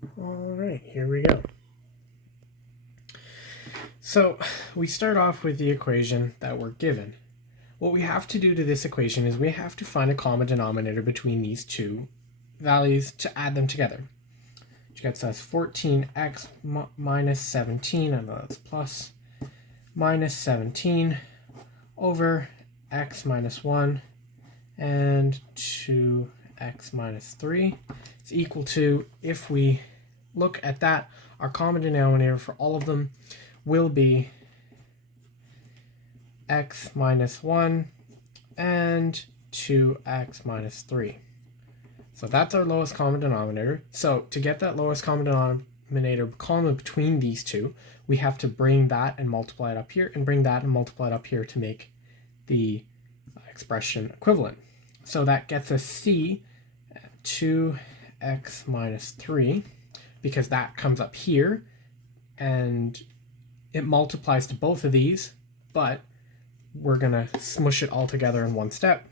All right, here we go. So we start off with the equation that we're given. What we have to do to this equation is we have to find a common denominator between these two values to add them together. Which gets us 14x minus 17, I know that's plus, minus 17 over x minus 1 and 2x minus 3 is equal to, if we look at that, our common denominator for all of them will be x minus 1 and 2x minus 3. So that's our lowest common denominator. So to get that lowest common denominator common between these two, we have to bring that and multiply it up here, and bring that and multiply it up here to make the expression equivalent. So that gets us c, 2x minus 3, because that comes up here, and it multiplies to both of these, but we're going to smush it all together in one step.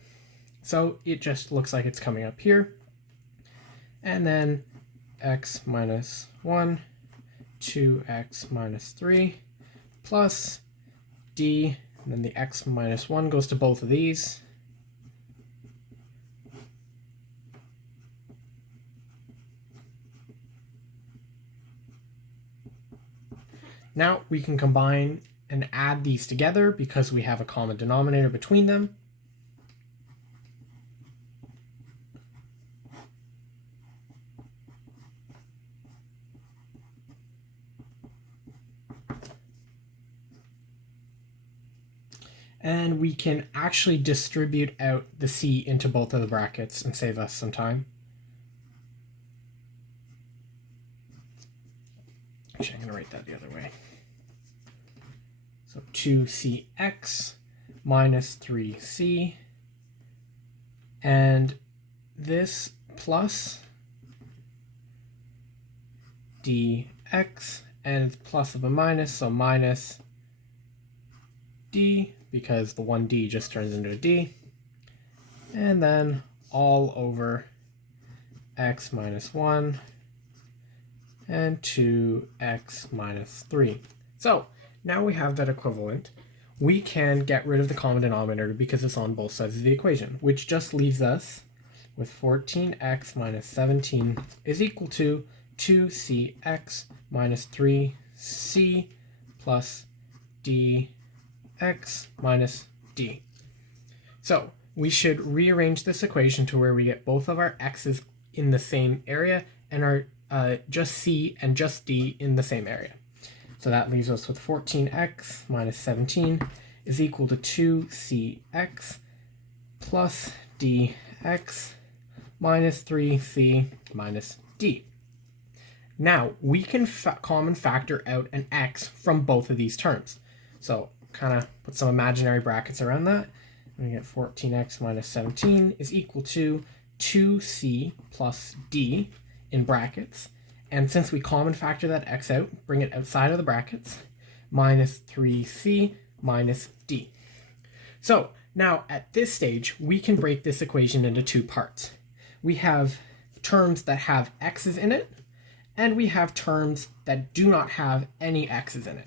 So it just looks like it's coming up here. And then x minus 1, 2x minus 3, plus d, and then the x minus 1 goes to both of these. Now we can combine and add these together because we have a common denominator between them. And we can actually distribute out the c into both of the brackets and save us some time. Actually, I'm going to write that the other way. So 2cx minus 3c, and this plus dx, and it's plus of a minus, so minus d, because the 1d just turns into a d, and then all over x minus 1 and 2x minus 3. So now we have that equivalent. We can get rid of the common denominator because it's on both sides of the equation, which just leaves us with 14x minus 17 is equal to 2cx minus 3c plus dx minus d. So we should rearrange this equation to where we get both of our x's in the same area and our just c and just d in the same area. So that leaves us with 14x minus 17 is equal to 2cx plus dx minus 3c minus d. Now we can common factor out an x from both of these terms. So kind of put some imaginary brackets around that. We get 14x minus 17 is equal to 2c plus d in brackets. And since we common factor that x out, bring it outside of the brackets, minus 3c minus d. So now at this stage, we can break this equation into two parts. We have terms that have x's in it, and we have terms that do not have any x's in it.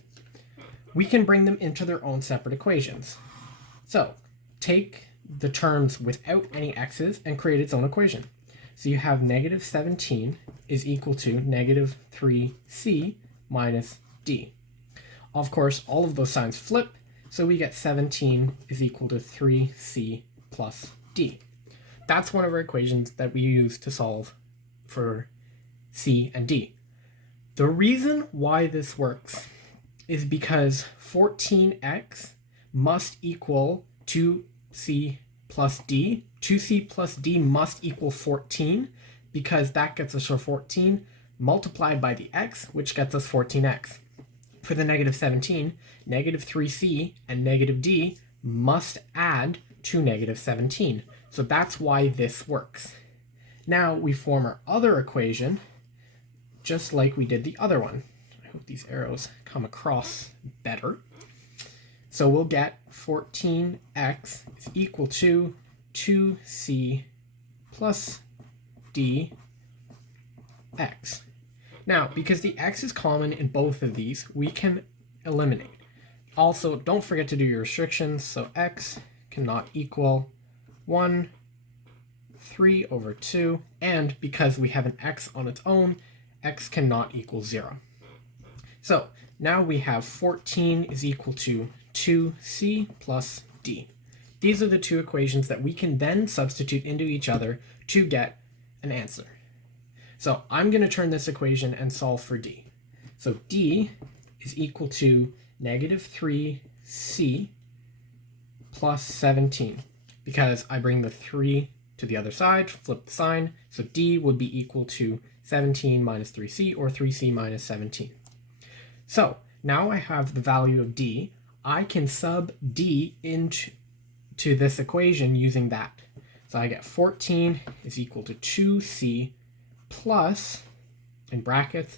We can bring them into their own separate equations. So take the terms without any x's and create its own equation. So you have negative 17 is equal to negative 3c minus d. Of course, all of those signs flip, so we get 17 is equal to 3c plus d. That's one of our equations that we use to solve for c and d. The reason why this works is because 14x must equal 2c plus d. 2c plus d must equal 14 because that gets us our 14 multiplied by the x, which gets us 14x. For the negative 17, negative 3c and negative d must add to negative 17. So that's why this works. Now we form our other equation just like we did the other one. I hope these arrows come across better. So we'll get 14x is equal to 2c plus dx. Now, because the x is common in both of these, we can eliminate. Also, don't forget to do your restrictions, so x cannot equal 1, 3 over 2, and because we have an x on its own, x cannot equal 0. So now we have 14 is equal to 2c plus d. These are the two equations that we can then substitute into each other to get an answer. So I'm going to turn this equation and solve for d. So d is equal to negative 3c plus 17. Because I bring the 3 to the other side, flip the sign, so d would be equal to 17 minus 3c, or 3c minus 17. So now I have the value of d. I can sub d into this equation using that. So I get 14 is equal to 2c plus, in brackets,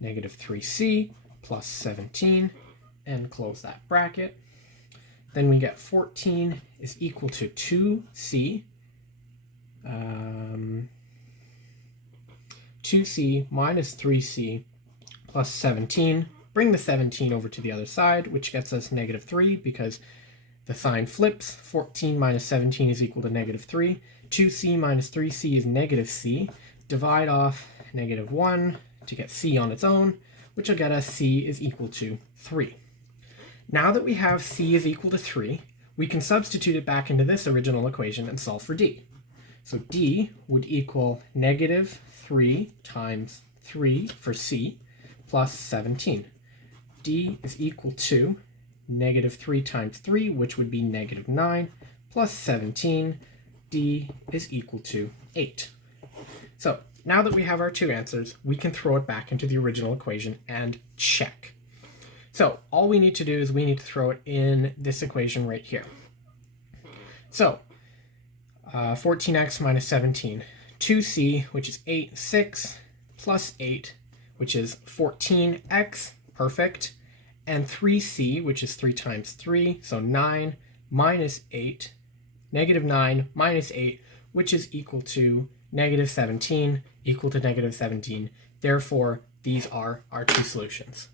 negative 3c plus 17, and close that bracket. Then we get 14 is equal to 2c, 2c minus 3c plus 17. Bring the 17 over to the other side, which gets us negative 3 because the sign flips. 14 minus 17 is equal to negative 3. 2c minus 3c is negative c. Divide off negative 1 to get c on its own, which will get us c is equal to 3. Now that we have c is equal to 3, we can substitute it back into this original equation and solve for d. So d would equal negative 3 times 3 for c plus 17. d is equal to negative 3 times 3, which would be negative 9, plus 17. d is equal to 8. So now that we have our two answers, we can throw it back into the original equation and check. So all we need to do is we need to throw it in this equation right here. So 14x minus 17, 2c, which is 8, 6, plus 8, which is 14x, perfect, and 3c, which is 3 times 3, so 9 minus 8, negative 9 minus 8, which is equal to negative 17, equal to negative 17. Therefore, these are our two solutions.